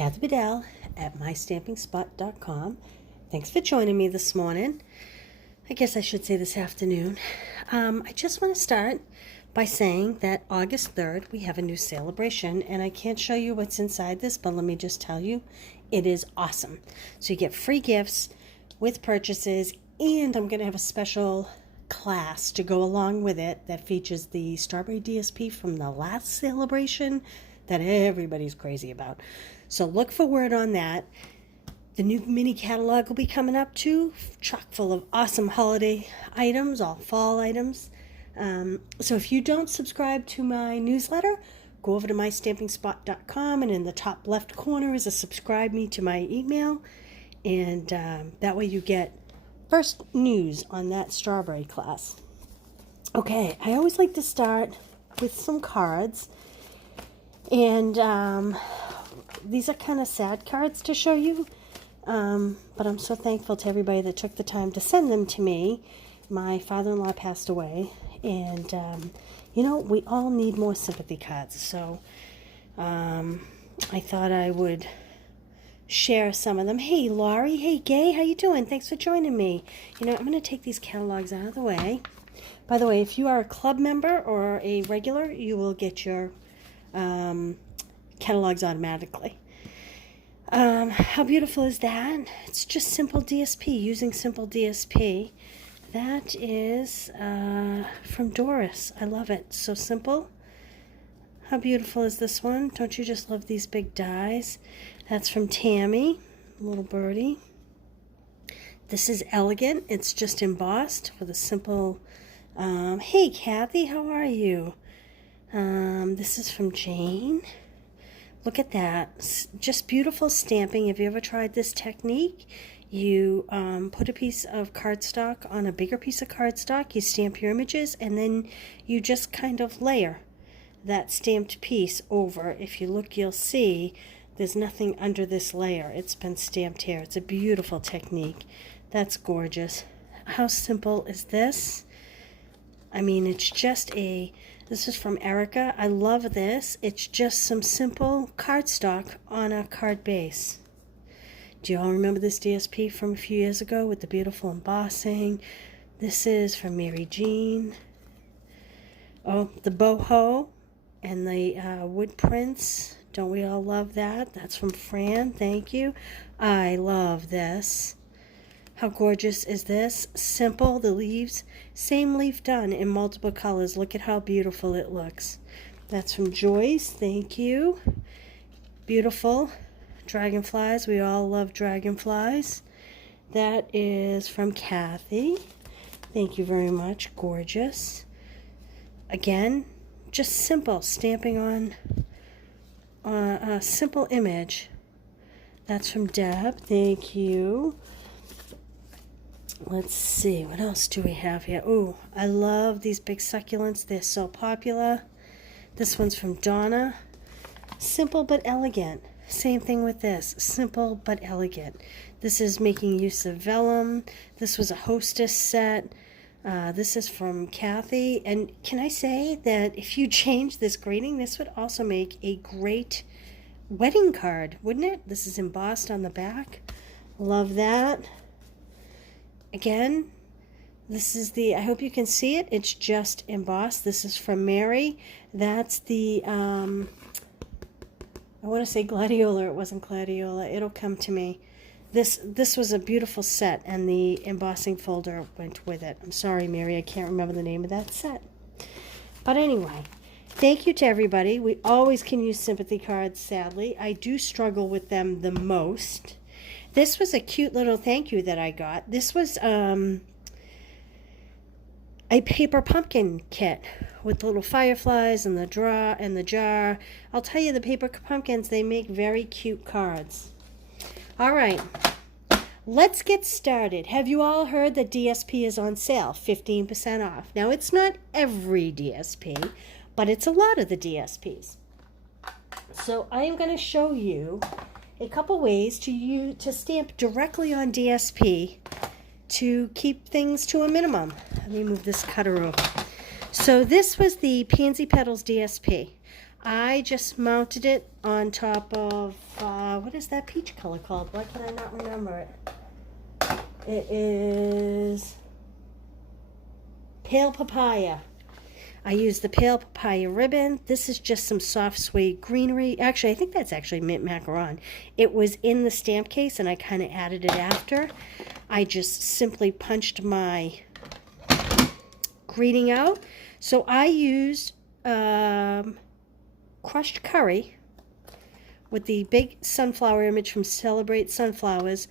Kathy Bedell at mystampingspot.com. Thanks for joining me this morning. I guess I should say this afternoon. I just want to start by saying that August 3rd we have a new celebration, and I can't show you what's inside this, but let me just tell you, it is awesome. So you get free gifts with purchases, and I'm going to have a special class to go along with it that features the Strawberry DSP from the last celebration that everybody's crazy about. So look for word on that. The new mini catalog will be coming up too, chock full of awesome holiday items, all fall items. So if you don't subscribe to my newsletter, go over to mystampingspot.com, and in the top left corner is a subscribe me to my email, and that way you get first news on that strawberry class. Okay, I always like to start with some cards, and these are kind of sad cards to show you, but I'm so thankful to everybody that took the time to send them to me. My father-in-law passed away, and you know, we all need more sympathy cards, so I thought I would share some of them. Hey Laurie, hey Gay, how you doing? Thanks for joining me. You know, I'm going to take these catalogs out of the way. By the way, if you are a club member or a regular, you will get your catalogs automatically. How beautiful is that? It's just simple DSP, using simple DSP. That is from Doris. I love it. So simple. How beautiful is this one? Don't you just love these big dies? That's from Tammy, little birdie. This is elegant. It's just embossed with a simple, hey Kathy, how are you? This is from Jane. Look at that. Just beautiful stamping. Have you ever tried this technique? You put a piece of cardstock on a bigger piece of cardstock, you stamp your images, and then you just kind of layer that stamped piece over. If you look, you'll see there's nothing under this layer. It's been stamped here. It's a beautiful technique. That's gorgeous. How simple is this? I mean, it's just this is from Erica. I love this. It's just some simple cardstock on a card base. Do you all remember this DSP from a few years ago with the beautiful embossing? This is from Mary Jean. Oh, the boho and the wood prints. Don't we all love that? That's from Fran. Thank you. I love this. How gorgeous is this? Simple, the leaves. Same leaf done in multiple colors. Look at how beautiful it looks. That's from Joyce. Thank you. Beautiful. Dragonflies. We all love dragonflies. That is from Kathy. Thank you very much. Gorgeous. Again, just simple. Stamping on a simple image. That's from Deb. Thank you. Let's see, what else do we have here? Oh, I love these big succulents. They're so popular. This one's from Donna. Simple but elegant. Same thing with this. Simple but elegant. This is making use of vellum. This was a hostess set. This is from Kathy. And can I say that if you change this grading, this would also make a great wedding card, wouldn't it? This is embossed on the back. Love that. Again, this is the, I hope you can see it, it's just embossed. This is from Mary. That's the, I want to say gladiola. It wasn't gladiola. It'll come to me. This was a beautiful set, and the embossing folder went with it. I'm sorry, Mary, I can't remember the name of that set. But anyway, thank you to everybody. We always can use sympathy cards, sadly. I do struggle with them the most. This was a cute little thank you that I got. This was a paper pumpkin kit with little fireflies and the drawer and the jar. I'll tell you, the paper pumpkins, they make very cute cards. All right, let's get started. Have you all heard that DSP is on sale, 15% off? Now, it's not every DSP, but it's a lot of the DSPs. So I am going to show you a couple ways to stamp directly on DSP to keep things to a minimum. Let me move this cutter over. So this was the Pansy Petals DSP. I just mounted it on top of, what is that peach color called? Why can I not remember it? It is Pale Papaya. I used the Pale Papaya ribbon. This is just some soft suede greenery. Actually, I think that's actually mint macaron. It was in the stamp case and I kind of added it after. I just simply punched my greeting out. So I used crushed curry with the big sunflower image from Celebrate Sunflowers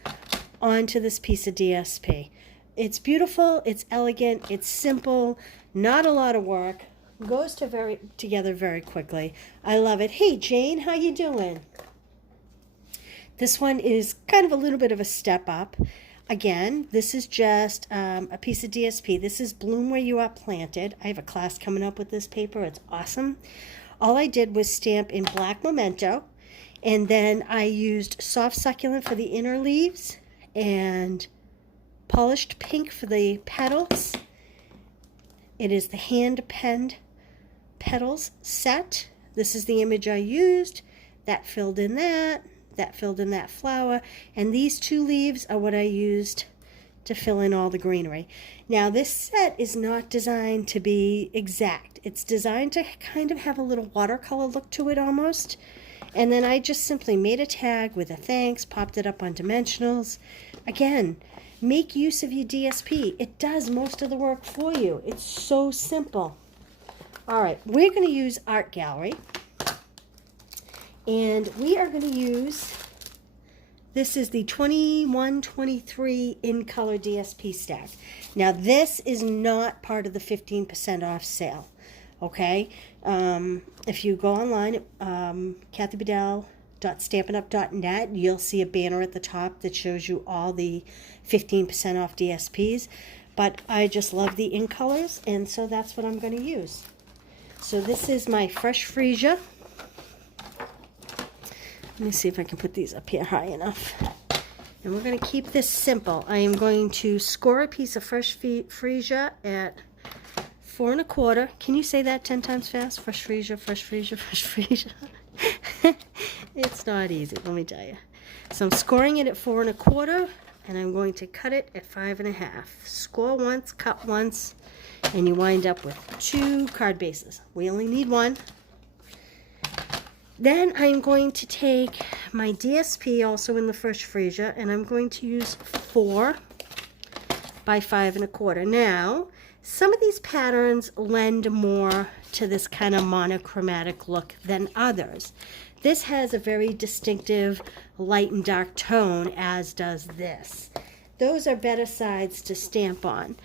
onto this piece of DSP. It's beautiful, it's elegant, it's simple, not a lot of work, goes together very quickly. I love it. Hey Jane, how you doing? This one is kind of a little bit of a step up. Again, this is just a piece of DSP. This is Bloom Where You Are Planted. I have a class coming up with this paper. It's awesome. All I did was stamp in black memento, and then I used soft succulent for the inner leaves and polished pink for the petals. It is the hand-penned petals set. This is the image I used. That filled in that filled in that flower, and these two leaves are what I used to fill in all the greenery. Now this set is not designed to be exact. It's designed to kind of have a little watercolor look to it almost. And then I just simply made a tag with a thanks, popped it up on dimensionals. Again, make use of your DSP. It does most of the work for you. It's so simple. All right, we're going to use Art Gallery. And we are going to use, this is the 2123 in color DSP stack. Now this is not part of the 15% off sale. Okay, if you go online at kathybedell.stampinup.net, you'll see a banner at the top that shows you all the 15% off DSPs. But I just love the in colors, and so that's what I'm going to use. So this is my fresh freesia. Let me see if I can put these up here high enough. And we're going to keep this simple. I am going to score a piece of fresh freesia at 4 1/4. Can you say that 10 times fast? Fresh freesia, fresh freesia, fresh freesia. It's not easy, let me tell you. So I'm scoring it at 4 1/4, and I'm going to cut it at 5 1/2. Score once, cut once, and you wind up with 2 card bases. We only need 1. Then I'm going to take my DSP, also in the fresh freesia, and I'm going to use 4 by 5 1/4. Now, some of these patterns lend more to this kind of monochromatic look than others. This has a very distinctive light and dark tone, as does this. Those are better sides to stamp on.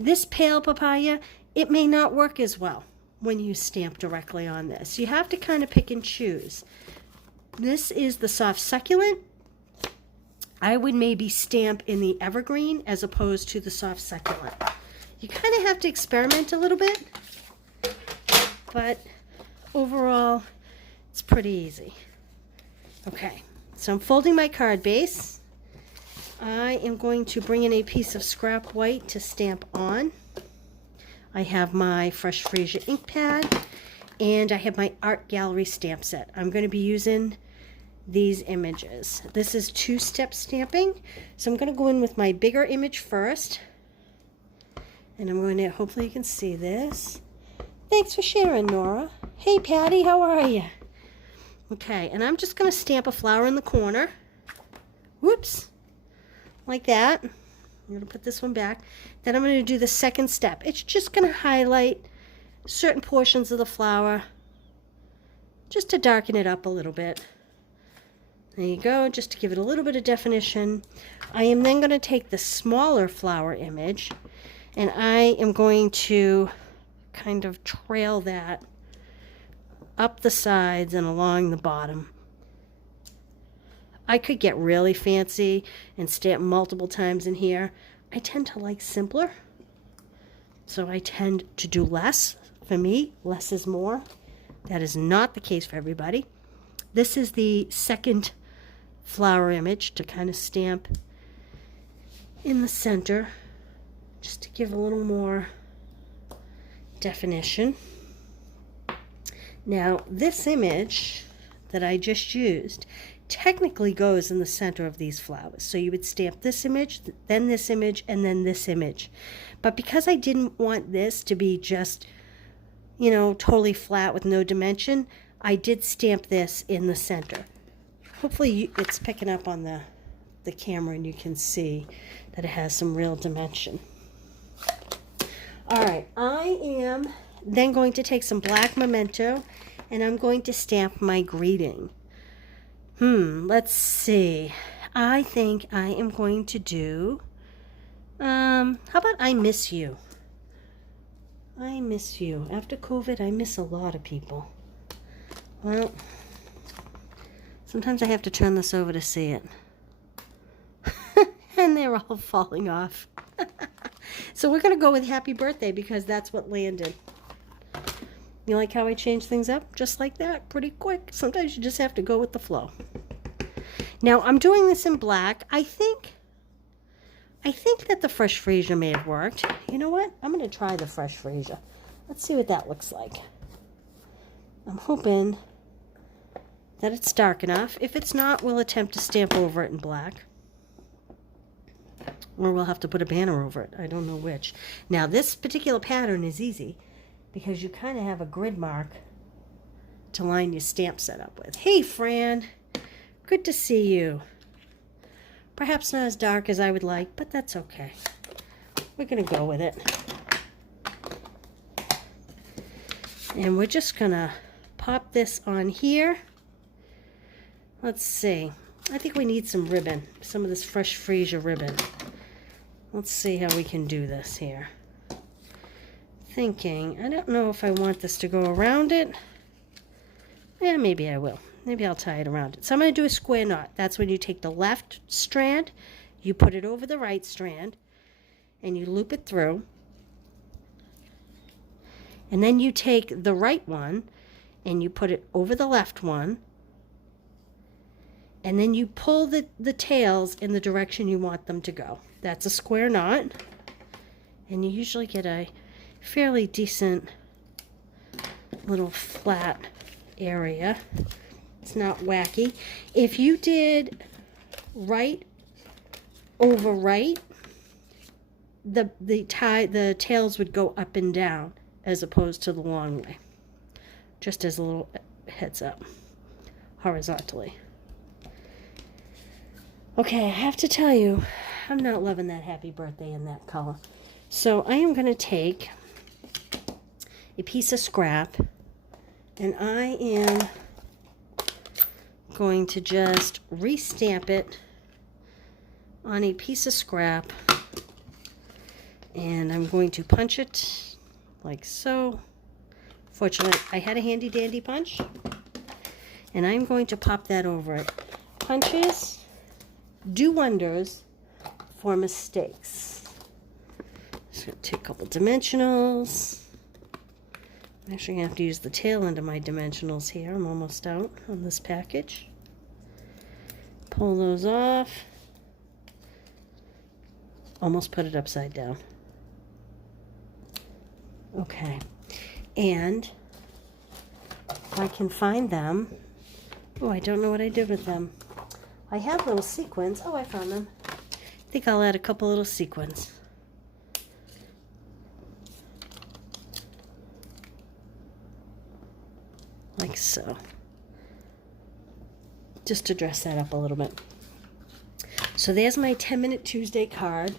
This Pale Papaya, it may not work as well when you stamp directly on this. You have to kind of pick and choose. This is the soft succulent. I would maybe stamp in the evergreen as opposed to the soft succulent. You kind of have to experiment a little bit, but overall, it's pretty easy. Okay, so I'm folding my card base. I am going to bring in a piece of scrap white to stamp on. I have my Fresh Freesia ink pad, and I have my Art Gallery stamp set. I'm going to be using these images. This is 2-step stamping, so I'm going to go in with my bigger image first, and I'm going to, hopefully you can see this. Thanks for sharing, Nora. Hey Patty, how are you? Okay, and I'm just going to stamp a flower in the corner. Whoops, like that. I'm going to put this one back. Then I'm going to do the second step. It's just going to highlight certain portions of the flower just to darken it up a little bit. There you go, just to give it a little bit of definition. I am then going to take the smaller flower image, and I am going to kind of trail that up the sides and along the bottom. I could get really fancy and stamp multiple times in here. I tend to like simpler, so I tend to do less. For me, less is more. That is not the case for everybody. This is the second flower image to kind of stamp in the center, just to give a little more definition. Now, this image, that I just used technically goes in the center of these flowers. So you would stamp this image, then this image, and then this image. But because I didn't want this to be just, you know, totally flat with no dimension, I did stamp this in the center. Hopefully it's picking up on the camera and you can see that it has some real dimension. All right, I am then going to take some black memento and I'm going to stamp my greeting. Let's see. I think I am going to do, how about I miss you? I miss you. After COVID, I miss a lot of people. Well, sometimes I have to turn this over to see it. And they're all falling off. So we're going to go with happy birthday because that's what landed. You like how I change things up? Just like that, pretty quick. Sometimes you just have to go with the flow. Now, I'm doing this in black. I think that the fresh freesia may have worked. You know what? I'm going to try the fresh freesia. Let's see what that looks like. I'm hoping that it's dark enough. If it's not, we'll attempt to stamp over it in black. Or we'll have to put a banner over it. I don't know which. Now, this particular pattern is easy because you kind of have a grid mark to line your stamp set up with. Hey, Fran. Good to see you. Perhaps not as dark as I would like, but that's okay. We're going to go with it. And we're just going to pop this on here. Let's see. I think we need some ribbon, some of this fresh freesia ribbon. Let's see how we can do this here. Thinking, I don't know if I want this to go around it. Yeah, maybe I will. Maybe I'll tie it around it. So I'm going to do a square knot. That's when you take the left strand, you put it over the right strand, and you loop it through. And then you take the right one, and you put it over the left one, and then you pull the tails in the direction you want them to go. That's a square knot, and you usually get a fairly decent little flat area. It's not wacky. If you did right over right, the tails would go up and down as opposed to the long way. Just as a little heads up, horizontally. Okay, I have to tell you, I'm not loving that happy birthday in that color. So I am going to take a piece of scrap and I am going to just restamp it on a piece of scrap, and I'm going to punch it like so. Fortunately, I had a handy dandy punch, and I'm going to pop that over it. Punches do wonders for mistakes. Just going to take a couple dimensionals. I'm actually going to have to use the tail end of my dimensionals here. I'm almost out on this package. Pull those off. Almost put it upside down. Okay. And if I can find them. Oh, I don't know what I did with them. I have little sequins. Oh, I found them. I think I'll add a couple little sequins. Like so. Just to dress that up a little bit. So there's my 10 Minute Tuesday card.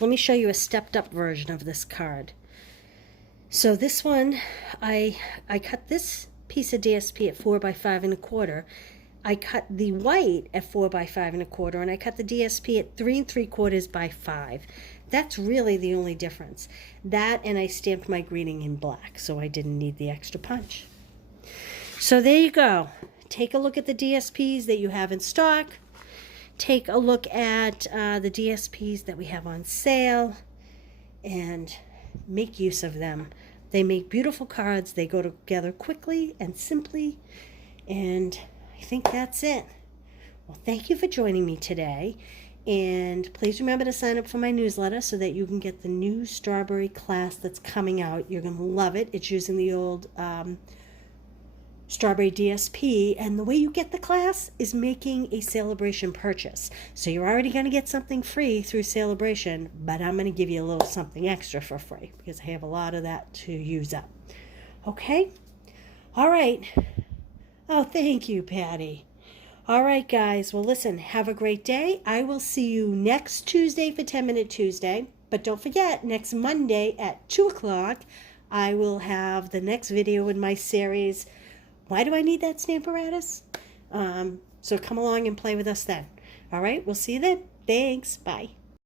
Let me show you a stepped up version of this card. So this one, I cut this piece of DSP at 4 by 5 1/4. I cut the white at 4 by 5 1/4, and I cut the DSP at 3 3/4 by 5. That's really the only difference. That, and I stamped my greeting in black, so I didn't need the extra punch. So there you go. Take a look at the DSPs that you have in stock. Take a look at the DSPs that we have on sale and make use of them. They make beautiful cards. They go together quickly and simply. And I think that's it. Well, thank you for joining me today. And please remember to sign up for my newsletter so that you can get the new strawberry class that's coming out. You're going to love it. It's using the old Strawberry DSP, and the way you get the class is making a Celebration purchase. So you're already going to get something free through Celebration, but I'm going to give you a little something extra for free because I have a lot of that to use up. Okay? All right. Oh, thank you, Patty. All right, guys. Well, listen, have a great day. I will see you next Tuesday for 10-Minute Tuesday. But don't forget, next Monday at 2 o'clock, I will have the next video in my series, Why Do I Need That Stamparatus? So come along and play with us then. All right, we'll see you then. Thanks. Bye.